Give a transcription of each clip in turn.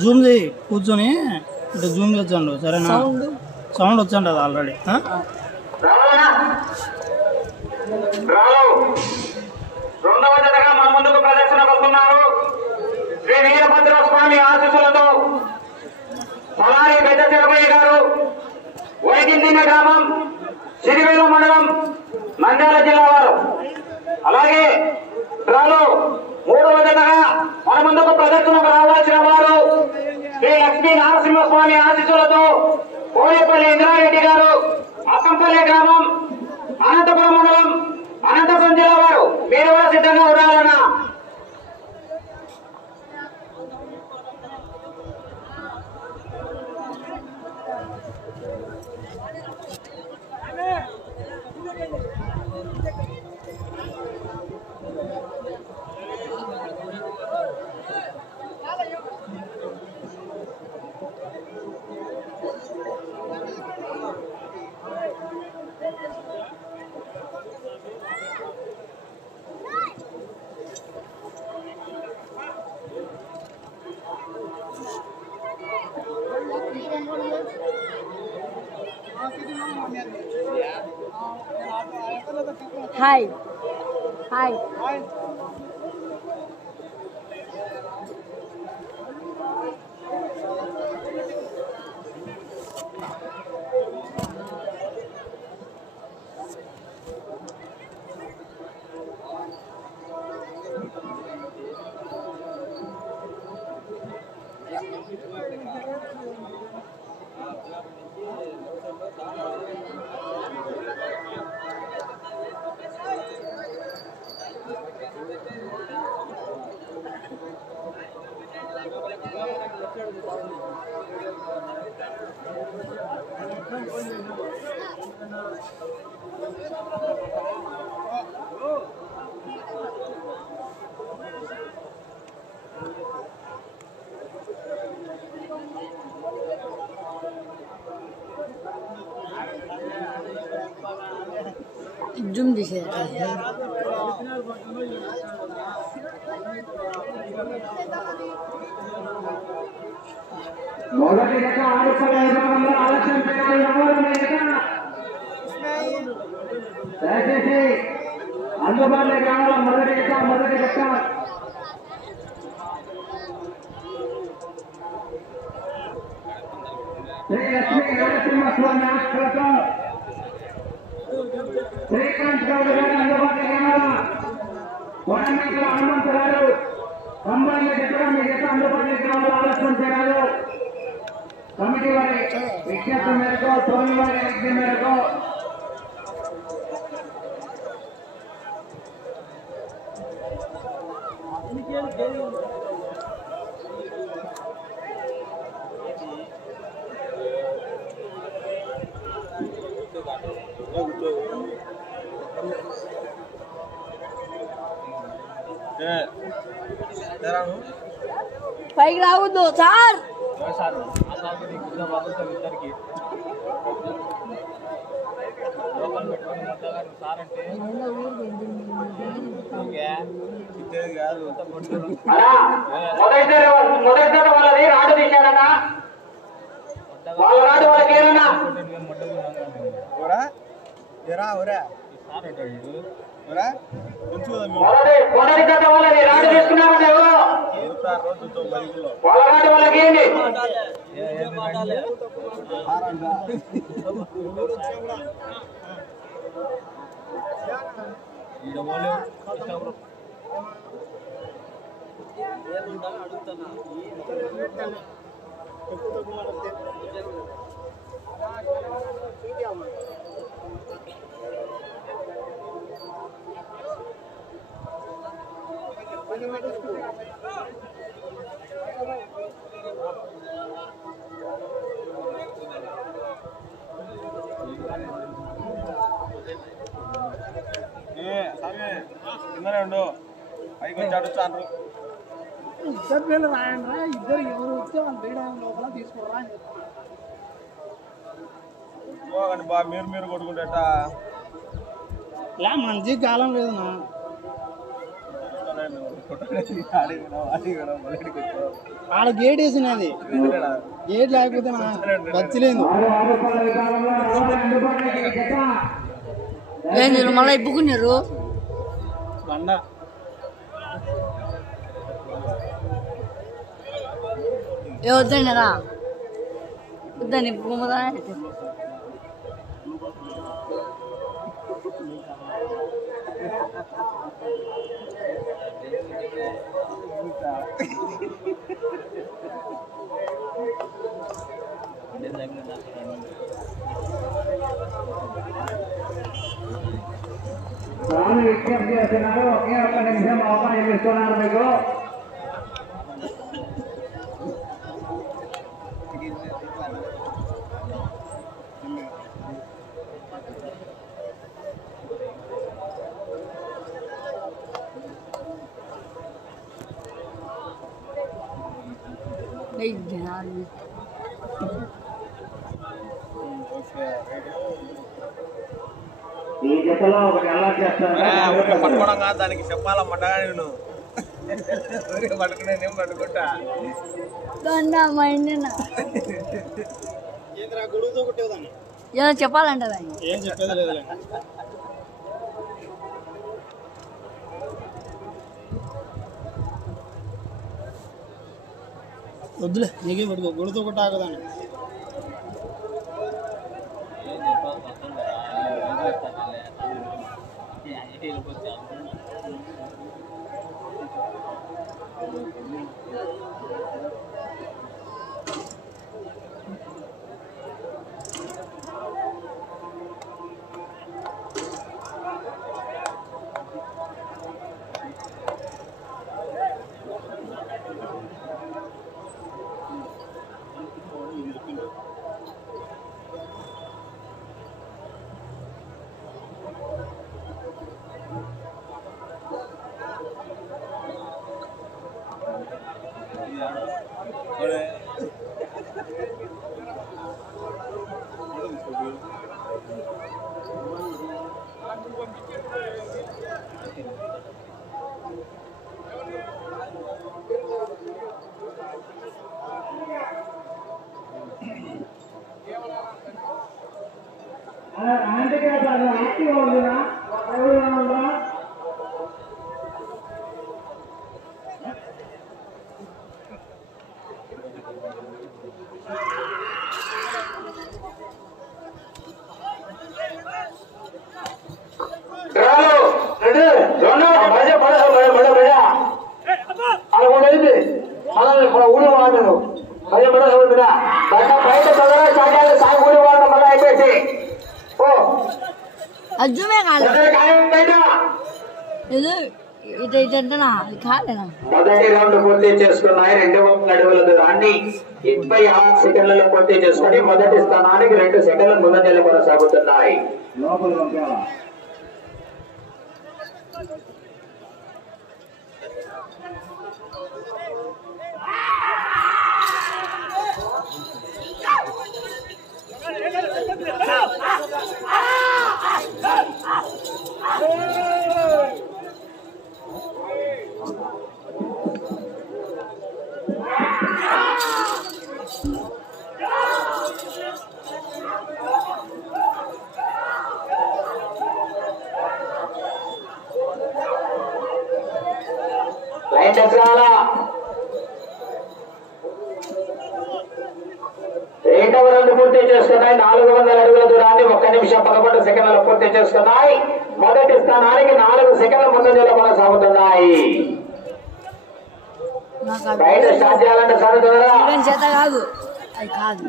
Zoom చేయి కూర్చొని ఇట్లా జూమ్ చేయండు సరేనా? సౌండ్? సౌండ్ వచ్చండి అది ఆల్రెడీ రెండవ జతగా మన ముందుకు ప్రదర్శనకు వస్తున్నారు శ్రీ వీరభద్ర స్వామి ఆశీస్సులతో పలారి పెద్ద గారు గ్రామం సిరివేల మండలం నంద్యాల జిల్లా వారు. అలాగే రాలు మూడవ జతగా మన ముందుకు ప్రదర్శనకు రావాల్సిన వారు శ్రీ లక్ష్మీ నరసింహస్వామి ఆశీస్సులతో కోనేపల్లి ఇంద్రారెడ్డి గారు అక్కంపల్లి గ్రామం అనంతపురం మండలం అనంతపురం జిల్లా వారు. మీరు కూడా సిద్ధంగా ఉండాలన్నా జూమ్ తీసేది మొదటి రక ఆడుకునే విభాగంలో ఆలస్యం చేయాలి ఎవరు దయచేసి అందుబాటులో కావాల మొదటి రక మొదటి రక శ్రీ లక్ష్మీ నరసింహస్వామి ఆశలతో శ్రీకాంత్ గౌడ్ గారు అందుబాటులో గ్రామాల వడమేకల హనుమంతు గారు మీ ఆలస్యం చేయాలి కమిటీ వారి విజ్ఞప్తి మేరకు స్వామి వారి విజ్ఞప్తి మేరకు పైకి రావద్దు సార్ అలా మొదటి జత- మొదటి జత వాళ్ళది రాడు తీశారన్న వాళ్ళ రాడు వాళ్ళకి ఏమన్నా ఓరా ఎరా ఓరా ఓరా మొదటి మొదటి జత వాళ్ళది రాడు తీసుకున్నారంట ఎవరు రోజుతో బైబుల్లో వాళ్ళ రాడు వాళ్ళకి ఏంటి ఏ స్వామి కిందనే ఉండు. పైకి వచ్చి అడుగుతాను ఇద్దరు రాయండి రా ఇద్దరు ఎవరు వస్తే వాళ్ళు వేయడానికి లోపల తీసుకురా అని చెప్తాను పోకండి బా మీరు మీరు కొట్టుకుంటేట లే మంచి కాలం లేదన్నా. ఆడ గేట్ వేసినది. గేట్ లేకపోతే నా బచ్చలేదు మళ్ళీ ఇప్పుకున్నారు? బండ ఏ వద్దండి రా వద్దని ఇప్పుకోమదా స్వామి విజ్ఞప్తి చేస్తున్నారు ఒకే ఒక్క నిమిషం అవకాశం ఇస్తున్నారు మీకు ఈ చేస్తున్నారు పట్టుకోవడం కాదు దానికి చెప్పాలన్నమాట నేను? పట్టుకుంటా. ఏదో చెప్పాలంట ఏం చెప్పేది వద్దులే నీకే పట్టుకో గొడుగుతో కొట్ట ஆண்டுக்கு ஆக்டிவ் ஆகுதுன்னா ఇది ఇది ఇదంటనా అది కాలేనా మొదటి రౌండ్ పూర్తి చేసుకున్నాయి. దూరాన్ని ఇరవై ఆరు సెకండ్లలో పూర్తి చేసుకుని మొదటి స్థానానికి రెండు సెకండ్ల ముందంజలు కొనసాగుతున్నాయి చక్రాల రెండవ రౌండ్ పూర్తి చేసుకున్నాయి. నాలుగు వందల అడుగుల దూరాన్ని ఒక్క నిమిషం పదకొండు సెకండ్లలో పూర్తి చేసుకున్నాయి. మొదటి స్థానానికి నాలుగు సెకండ్ల ముందంజలో కొనసాగుతున్నాయి బయట స్టార్ట్ చేయాలంటే సరుతుందా చేత కాదు. అది కాదు.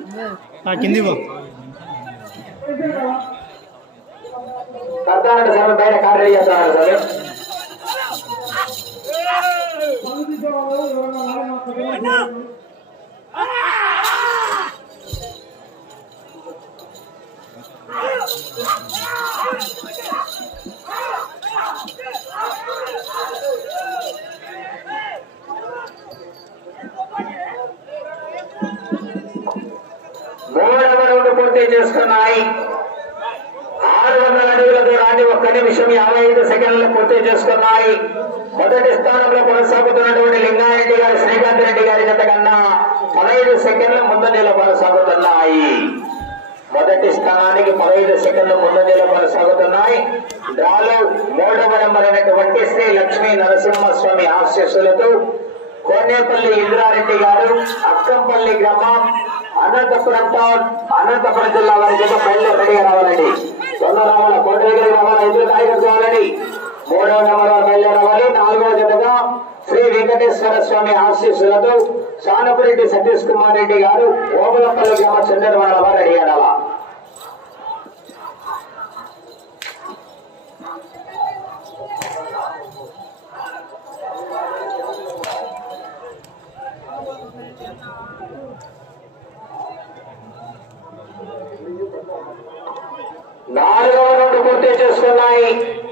ఆ కింది పో. కడతానంటే సార్ బయట కార్ రెడీ చేస్తానంటే సార్. మూడవ రౌండ్ పూర్తి చేసుకున్నాయి. ఆరు వందల అడుగుల దూరాన్ని ఒక్క నిమిషం యాభై ఐదు సెకండ్లు పూర్తి చేసుకున్నాయి. మొదటి స్థానంలో కొనసాగుతున్నటువంటి లింగారెడ్డి గారు శ్రీకాంత్ రెడ్డి గారి జత కన్నా పదహైదు సెకండ్ల ముందంజలో కొనసాగుతున్నాయి మొదటి స్థానానికి పదహైదు సెకండ్ ముందంజలో కొనసాగుతున్నాయి డ్రాలో మూడవ నెంబర్ అయినటువంటి శ్రీ లక్ష్మీ నరసింహస్వామి ఆశీస్సులతో కోనేపల్లి ఇంద్రారెడ్డి గారు అక్కంపల్లి గ్రామం అనంతపురం టౌన్ అనంతపురం జిల్లా వారి జత బయలు రెడీగా రావాలండి. తొందర రావాలా? కోట దగ్గర రావాలా కావాలండి మూడవ నెంబర్ బయలు రావాలి. నాలుగవ జతగా శ్రీ వెంకటేశ్వర స్వామి ఆశీస్సులతో సానపురెడ్డి సతీష్ కుమార్ రెడ్డి గారు ఓబలపల్లి గ్రామ చంద్రవాడ వారు రెడీ రావాలా నాలుగవ రౌండ్ పూర్తి చేసుకున్నాయి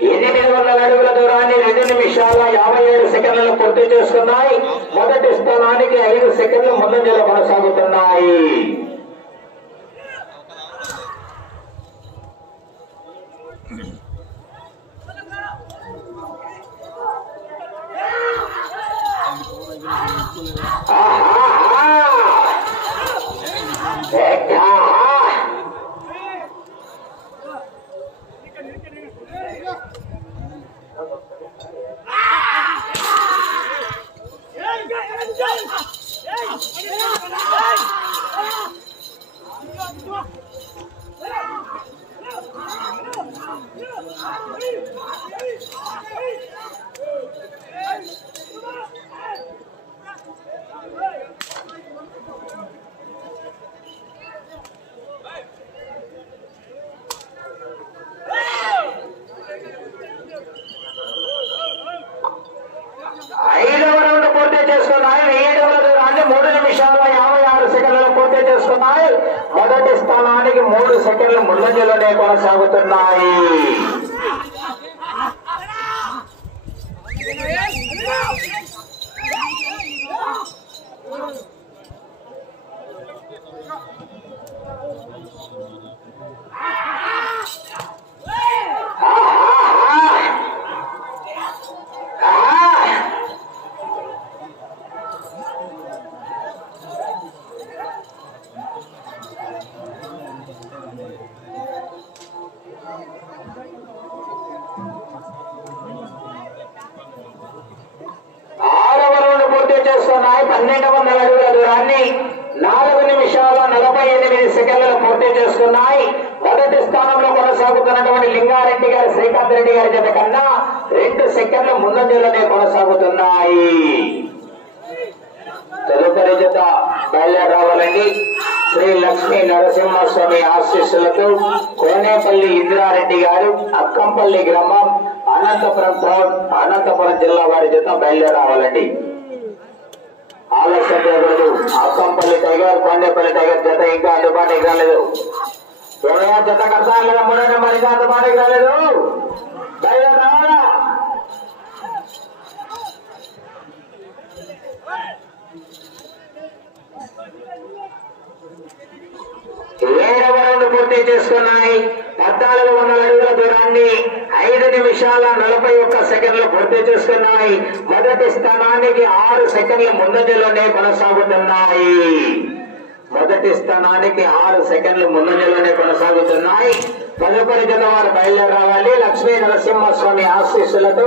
ఎనిమిది వందల అడుగుల దూరాన్ని రెండు నిమిషాల యాభై ఏడు సెకండ్లు పూర్తి చేసుకున్నాయి. మొదటి స్థానానికి ఐదు సెకండ్లు ముందంజలో కొనసాగుతున్నాయి ఆహా! ఐదవ రౌండ్ పూర్తి చేసుకున్నాయి ఏడవ దూరాన్ని మూడు నిమిషాల యాభై ఆరు సెకండ్లలో పూర్తి చేసుకున్నాయి మొదటి స్థానానికి మూడు సెకండ్లు ముందంజలోనే చేస్తున్నాయి పన్నెండు వందల అడుగుల దూరాన్ని నాలుగు నిమిషాల నలభై ఎనిమిది సెకండ్లు పూర్తి చేసుకున్నాయి. మొదటి స్థానంలో కొనసాగుతున్నటువంటి లింగారెడ్డి గారి శ్రీకాంత్ రెడ్డి గారి జత కన్నా రెండు సెకండ్లు ముందంజలోనే కొనసాగుతున్నాయి. తదుపరి జత బయలుదేరి రావాలండి శ్రీ లక్ష్మీ నరసింహస్వామి ఆశీస్సులతో కోనేపల్లి ఇందిరారెడ్డి గారు అక్కంపల్లి గ్రామం అనంతపురం టౌన్ అనంతపురం జిల్లా వారి జత బయలుదేరావాలండి ఆలస్యం చేయకూడదు. అక్కంపల్లి టైగర్ కోనేపల్లి టైగర్ జత ఇంకా అందుబాటుకి రాలేదు. ఇరవై జత కడతాను లేదా మూడో నెంబర్ ఇంకా అందుబాటుకి రాలేదు. బయలుదేరి రావాలా? ఏడవ రౌండ్ పూర్తి చేసుకున్నాయి. పద్నాలుగు వందల అడుగుల దూరాన్ని ఐదు నిమిషాల నలభై ఒక్క సెకండ్లు పూర్తి చేసుకున్నాయి. మొదటి స్థానానికి ఆరు సెకండ్ల ముందంజలోనే కొనసాగుతున్నాయి. మొదటి స్థానానికి ఆరు సెకండ్లు ముందంజలోనే కొనసాగుతున్నాయి. తదుపరి జత వారు బయలుదేరి లక్ష్మీ నరసింహస్వామి ఆశీస్సులతో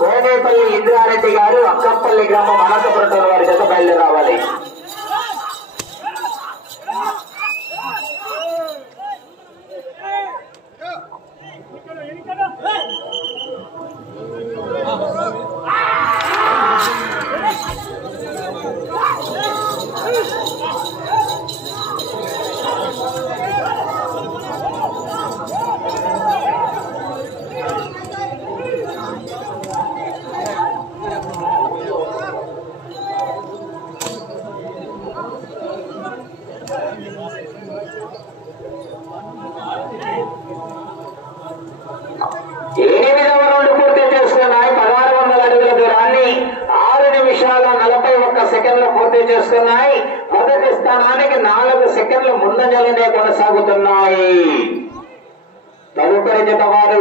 కోనేపల్లి ఇంద్రారెడ్డి గారు అక్కపల్లి గ్రామం అనంతపురం వారి జత బయలుదేరావాలి రావాలి ఎనిమిదవ రౌండ్ పూర్తి చేసుకున్నాయి పదహారు వందల అడుగుల దూరాన్ని ఆరు నిమిషాల నలభై ఒక్క సెకండ్లు పూర్తి చేసుకున్నాయి మొదటి స్థానానికి నాలుగు సెకండ్లు ముందంజలనే కొనసాగుతున్నాయి తదుపరి జత వారు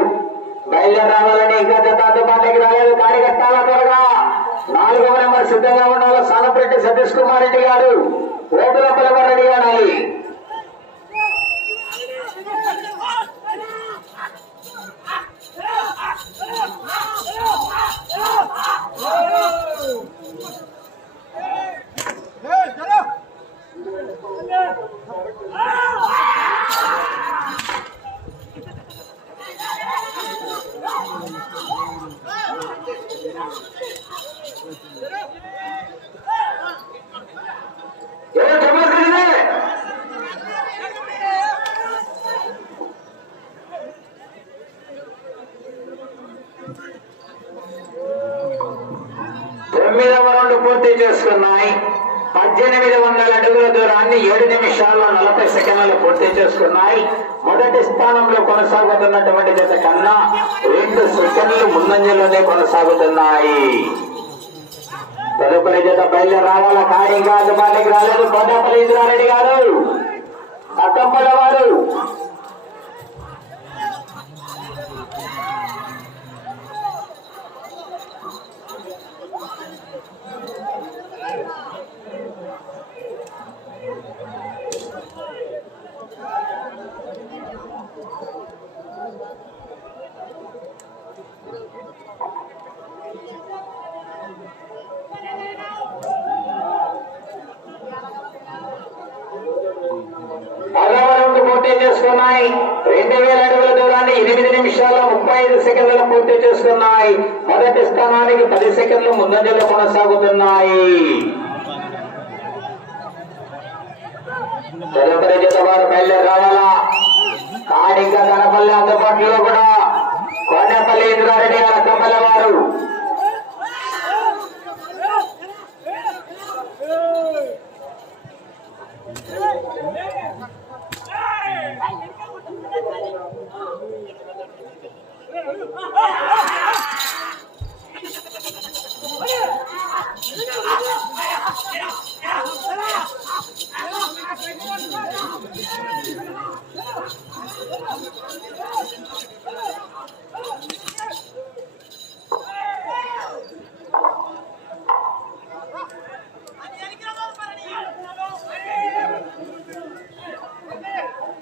బయలుదేరి రావాలని ఇంకా జత అందుబాటులోకి రాలేదు కార్యకర్తల త్వరగా నాలుగవ నెంబర్ సిద్ధంగా ఉండాలి సానపరెడ్డి సతీష్ కుమార్ రెడ్డి గారు ఓటుల పిలవ రెడీ అనాలి ఎవరు చెప్పాల్సిందే తొమ్మిదవ రౌండ్ పూర్తి చేసుకున్నాయి. పద్దెనిమిది వందల అడుగుల దూరాన్ని ఏడు నిమిషాల్లో నలభై సెకండ్లు పూర్తి చేసుకున్నాయి. కొనసాగుతున్నటువంటి జత కన్నా రెండు సెకండ్లు ముందంజలోనే కొనసాగుతున్నాయి. తదుపరి జత బయలుదేరి రావాల కార్యంగా అందుబాటులోకి రాలేదు. కొండపల్లి ఇంద్రారెడ్డి గారు. అక్కంపల్ల ఐదు సెకండ్లు పూర్తి చేసుకున్నాయి. మొదటి స్థానానికి పది సెకండ్లు ముందంజలో కొనసాగుతున్నాయి తదుపరి జత వారు బయలుదేరి రావాలా కాడిక కనపల్లి అందుబాటులో కూడా కోటపల్లి ఇంద్రారెడ్డి గారు అక్కపల్లి వారు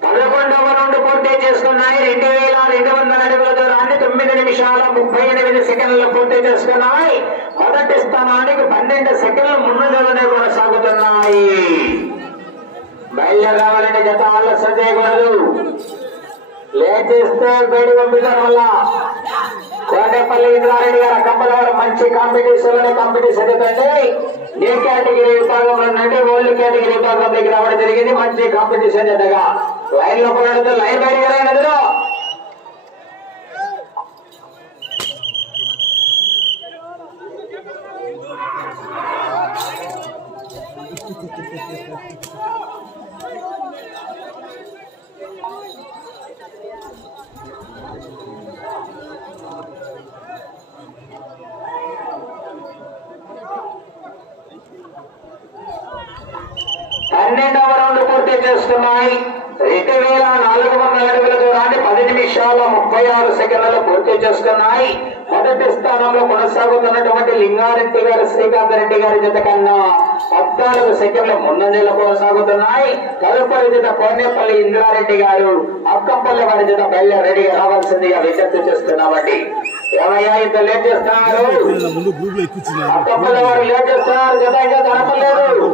పదకొండవ రౌండ్ పూర్తి చేసుకున్నాయి రెండు వేల రెండు వందల అడుగుల దూరాన్ని తొమ్మిది నిమిషాల ముప్పై ఎనిమిది సెకండ్లు పూర్తి చేసుకున్నాయి మొదటి స్థానానికి పన్నెండు సెకండ్లు ముందులోనే కొనసాగుతున్నాయి బయలుదేరి రావాలంటే జత ఆలస్యం చేయకూడదు లేట్ చేస్తే బయట పంపించడం వల్ల కోటేపల్లి ఇంద్రారెడ్డి గారు కంపలవారు మంచి కాంపిటీషన్లోనే కాంపిటీషన్ ఎందుకంటే ఏ కేటగిరీ విభాగంలో అంటే ఓల్డ్ కేటగిరీ దగ్గర రావడం జరిగింది. మంచి కాంపిటీషన్ జతగా లైన్ లోపల లైన్ బయట అందులో పన్నెండవ రౌండ్ పూర్తి చేసుకున్నాయి రెండు వేల నాలుగు వందల అడుగుల దూరాన్ని పది నిమిషాల ముప్పై ఆరు పూర్తి చేసుకున్నాయి మొదటి స్థానంలో కొనసాగుతున్నటువంటి లింగారెడ్డి గారు శ్రీకాంత్ రెడ్డి గారి జత కన్నా పద్నాలుగు సెకండ్ల ముందంజలో కొనసాగుతున్నాయి. తదుపరి జత కోనేపల్లి ఇంద్రారెడ్డి గారు అక్కంపల్లి వారి జత బయలుదేరి రెడీగా రావాల్సిందిగా విజ్ఞప్తి చేస్తున్నామండి. ఏమయ్యా ఇంత లేట్ చేస్తున్నారు. అక్కపల్లి వారు లేట్ చేస్తున్నారు. జత ఇంకా కనపడలేదు.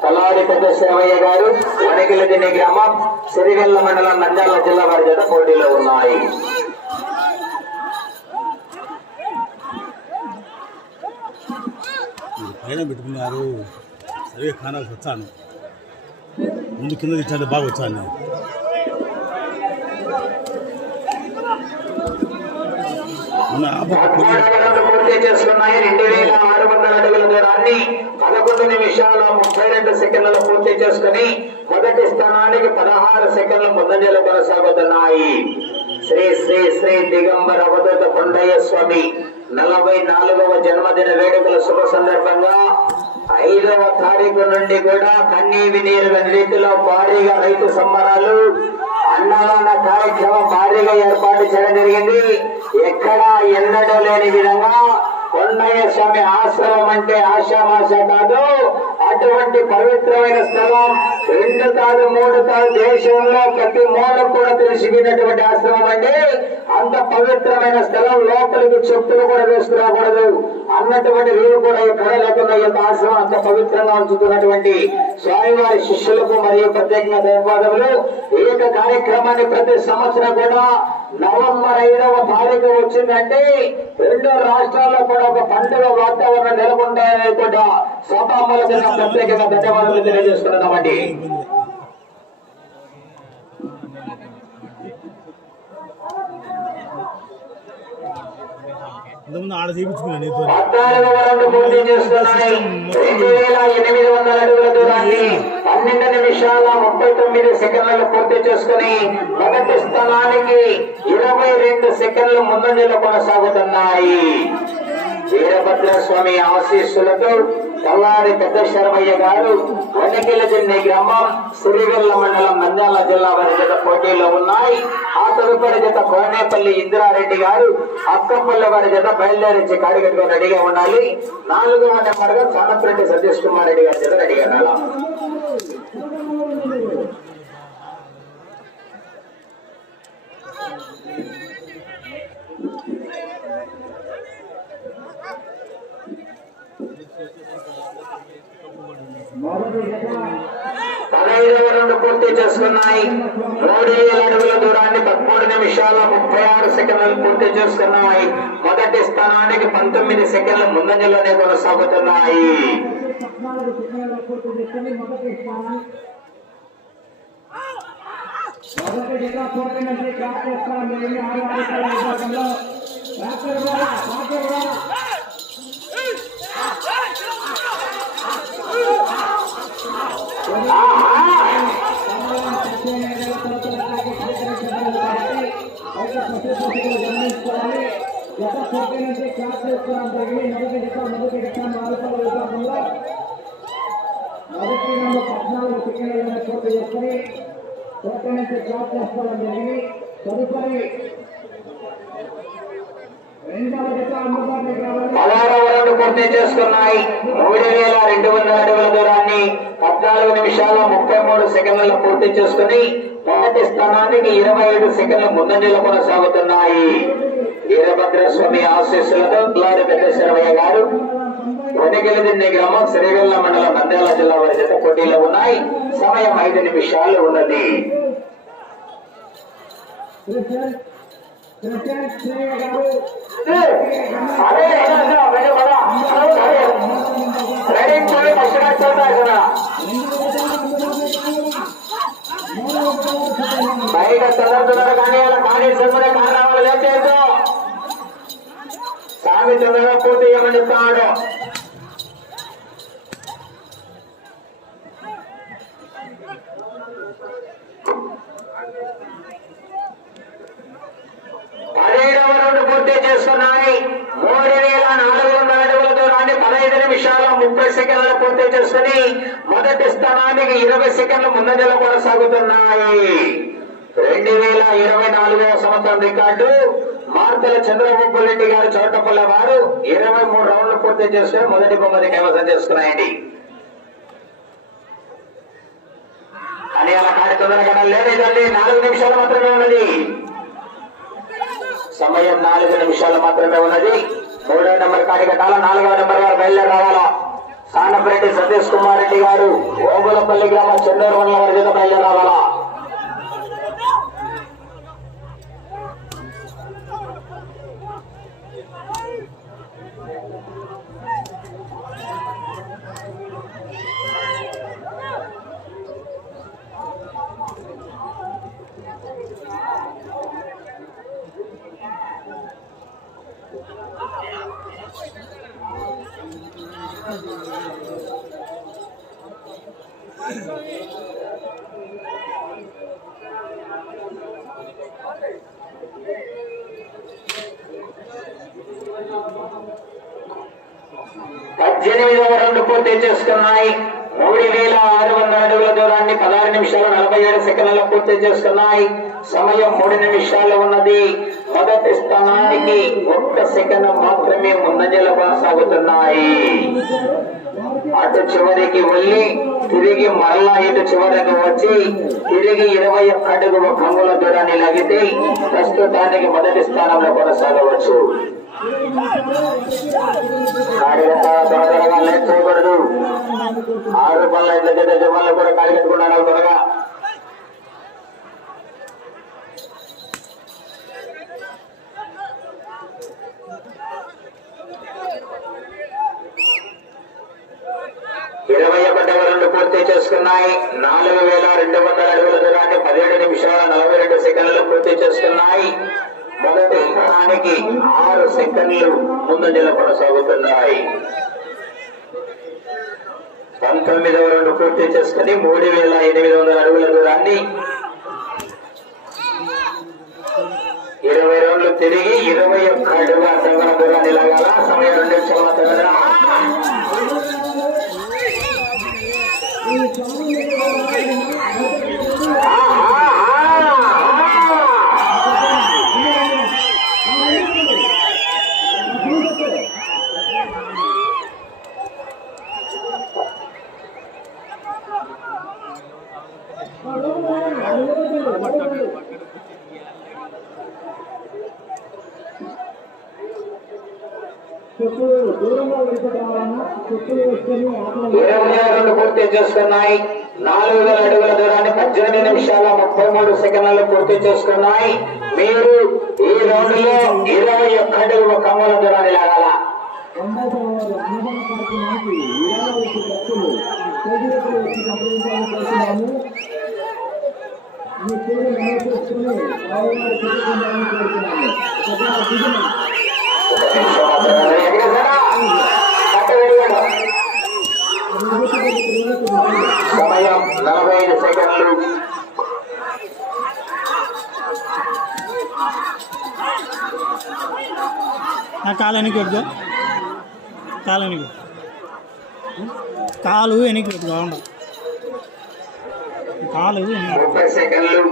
తలారి పెద్ద శివయ్య గారు వణికిలదిని గ్రామం సిరిగల్ల మండలం నంద్యాల జిల్లా వారి చేత పోటీలో ఉన్నాయి. పైన పెట్టుకున్నారు. సరిగా కానాల్సి వచ్చాను. ముందు కింద ఇచ్చాడు బాగా వచ్చాను. మొన్న చేసుకున్నాయి రెండు వేల ఆరు వందల అడుగుల దూరాన్ని పదకొండు నిమిషాల ముప్పై రెండు సెకండ్లలో పూర్తి చేసుకుని మొదటి స్థానానికి పదహారు సెకండ్ల ముందంజలు కొనసాగుతున్నాయి. శ్రీ శ్రీ శ్రీ దిగంబర అవధూత కొండయ్య స్వామి నలభై నాలుగవ జన్మదిన వేడుకల శుభ సందర్భంగా ఐదవ తారీఖు నుండి కూడా కన్నీవి నీరు రీతిలో భారీగా రైతు సంబరాలు అన్నదాన కార్యక్రమం భారీగా ఏర్పాటు చేయడం జరిగింది. ఎక్కడా ఎన్నడూ లేని విధంగా కొండయ్య స్వామి ఆశ్రమం అంటే ఆశామాష కాదు అటువంటి పవిత్రమైన స్థలం రెండు కాదు మూడు కాదు దేశంలో ప్రతి మూల కూడా తెలిసిపోయినటువంటి ఆశ్రమం అంటే అంత పవిత్రమైన స్థలం లోపలికి చెప్పులు కూడా వేసుకురాకూడదు అన్నటువంటి వీరు కూడా ఎక్కడ లేకుండా ఈ యొక్క ఆశ్రమం అంత పవిత్రంగా ఉంచుతున్నటువంటి స్వామివారి శిష్యులకు మరియు ప్రత్యేకంగా ధన్యవాదములు. ఈ యొక్క కార్యక్రమాన్ని ప్రతి సంవత్సరం కూడా నవంబర్ ఐదవ తారీఖు వచ్చిందంటే రెండు రాష్ట్రాల్లో కూడా ఒక పండుగ వాతావరణం నెలకొంటాయని కూడా. సభాములకంగా ప్రత్యేకంగా ధన్యవాదాలు తెలియజేసుకున్నామండి ఇంతకుముందు ఆడ చేయించుకున్నాను నీతో. వేల ఎనిమిది వందల అడుగుల దూరాన్ని పన్నెండు నిమిషాల ముప్పై తొమ్మిది సెకండ్లలో పూర్తి చేసుకుని మొదటి స్థానానికి ఇరవై రెండు సెకండ్లు ముందంజలో కొనసాగుతున్నాయి. వీరభద్ర స్వామి ఆశీస్సులతో కల్లారి పెద్ద శరమయ్య గారు వనకిలదిన్నె గ్రామం సిరిగల్ల మండలం నంద్యాల జిల్లా వారి జత పోటీలో ఉన్నాయి. ఆ తదుపరి జత కోనేపల్లి ఇందిరారెడ్డి గారు అక్కపల్లి వారి జత బయలుదేరించి కాడిగట్టుకొని రెడీగా ఉండాలి. నాలుగవ నెంబర్గా చానప్రెడ్డి సతీష్ కుమార్ రెడ్డి గారి జత రెడీగా ఉండాలి. పదహైదవ రెండు పూర్తి చేసుకున్నాయి. మూడు వేల అడుగుల దూరాన్ని పదమూడు నిమిషాల ముప్పై ఆరు సెకండ్లు పూర్తి చేసుకున్నాయి. మొదటి స్థానానికి పంతొమ్మిది సెకండ్ల ముందంజలోనే కొనసాగుతున్నాయి. మొదటి నెంబర్ పద్నాలుగు సెకండ్ల పూర్తి చేసుకుని కోట నుంచి డ్రాప్ చేసుకోవడం జరిగింది తదుపరి రెండవ జత అందుబాటులోకి రావాలి పదహారవ రౌండ్ పూర్తి చేసుకున్నాయి. మూడు వేల రెండు వందల అడుగుల దూరాన్ని పద్నాలుగు నిమిషాల ముప్పై మూడు సెకండ్లలో పూర్తి చేసుకుని మొదటి స్థానానికి ఇరవై ఐదు సెకండ్ల ముందంజలు కొనసాగుతున్నాయి వీరభద్ర స్వామి ఆశీస్సులతో తులారి పెద్ద శరవయ్య గారు వనగిలిదిన్నె గ్రామం శ్రీగల్ల మండలం నంద్యాల జిల్లా వారి చేత పోటీలో ఉన్నాయి. సమయం ఐదు నిమిషాలు ఉన్నది. బయట చదువుతున్నారు కానీ వాళ్ళ కాళేశ్వరం కూడా కారణాలు లేచేద్దు స్వామి తొందరగా పూర్తి చేయమని చెప్తాడు పదిహేడవ రౌండ్ పూర్తి చేస్తున్నాయి. మూడు వేల నాలుగు వందల అడుగులతో దూరాన్ని పదహైదు నిమిషాల ముప్పై సెకండ్లు పూర్తి చేసుకుని మొదటి స్థానానికి ఇరవై సెకండ్లు ముందంజలో కొనసాగుతున్నాయి. రెండు వేల ఇరవై నాలుగవ సంవత్సరం రికార్డు. మార్తల చంద్రబాబు రెడ్డి గారు చోటపల్ల వారు ఇరవై మూడు రౌండ్లు పూర్తి చేసుకుని మొదటి బొమ్మది కైవసం చేసుకున్నాయండి. అని అలా కాడి తొందరగా లేదండి నాలుగు నిమిషాలు మాత్రమే ఉన్నది. సమయం నాలుగు నిమిషాలు మాత్రమే ఉన్నది. మూడో నెంబర్ కాటికటాల కట్టాలా? నాలుగో నెంబర్ గారు బయలుదేరి రావాలా? సానపరెడ్డి సతీష్ కుమార్ రెడ్డి గారు ఓబులపల్లి గ్రామం చెన్నూరు మండలం వారి చేత బయలుదేరి రావాలా? పద్దెనిమిదవ రెండు పూర్తి చేసుకున్నాయి. మూడు వేల ఆరు వందల అడుగుల దూరాన్ని పదహారు నిమిషాలు నలభై ఏడు సెకండ్లలో పూర్తి చేసుకున్నాయి. సమయం మూడు నిమిషాలు ఉన్నది. మొదటి స్థానానికి ఒక్క సెకండ్ మాత్రమే ముందంజల కొనసాగుతున్నాయి. అటు చివరికి వెళ్ళి తిరిగి మరలా ఇటు చివరకు వచ్చి తిరిగి ఇరవై ఒక్క అడుగు కంగుల దూరాన్ని లాగితే ప్రస్తుతానికి మొదటి స్థానంలో కొనసాగవచ్చు. కాడిగట్ట తొందరగా లేట్ చేయకూడదు. ఆరు పనుల ఇట్ల కూడా త్వరగా ఇరవై ఒకటవ రెండు పూర్తి చేసుకున్నాయి నాలుగు వేల రెండు వందల అడుగుల దూరాన్ని పదిహేడు నిమిషాల నలభై రెండు సెకండ్లు పూర్తి చేసుకున్నాయి మొదటి స్థానానికి ఆరు సెకండ్లు ముందంజల కొనసాగుతున్నాయి. పంతొమ్మిదవ రెండు పూర్తి చేసుకుని మూడు వేల ఎనిమిది వందల అడుగుల దూరాన్ని ఇరవై రౌండ్లు తిరిగి ఇరవై ఒక్క అడుగుల సంగన దూరాన్ని లాగాల. సమయం రెండు నిమిషాల మాత్రమే ఇరవై రెండు పూర్తి చేసుకున్నాయి. నాలుగు వేల అడుగుల దూరాన్ని పద్దెనిమిది నిమిషాల ముప్పై మూడు సెకండ్లు పూర్తి చేసుకున్నాయి. మీరు ఈ రౌండ్లో ఇరవై ఒక్క అడుగుల కమ్మల దూరాన్ని లాగాల. మీ పేరు నమోదు చేసుకుని నలభై ఐదు సెకండ్లు. కాలు వెనక్కి పెట్టుకో. కాలు వెనక్కి కాలు వెనక్కి పెట్టుకో అవును కాలు. ముప్పై సెకండ్లు.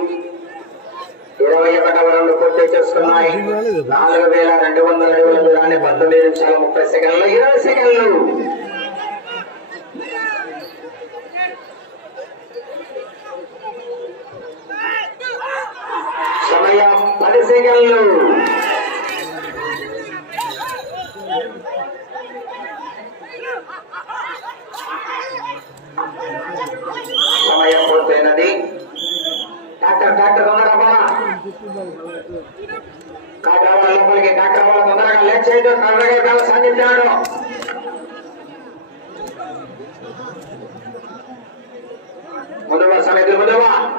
ఇరవై ఒకటవ రెండు పూర్తి చేసుకున్నాయి. నాలుగు వేల రెండు వందల అడుగుల దూరాన్ని పంతొమ్మిది నిమిషాల ముప్పై సెకండ్లు. ఇరవై సెకండ్లు సమయం పది సెకండ్లు సమయం పూర్తయినది డాక్టర్ డాక్టర్ తొందరగా పోనా డాక్టర్ వాళ్ళ లోపలికి డాక్టర్ వాళ్ళ తొందరగా లేట్ చేయదు తొందరగా కాల సాధించాడు ముందుగా సమయం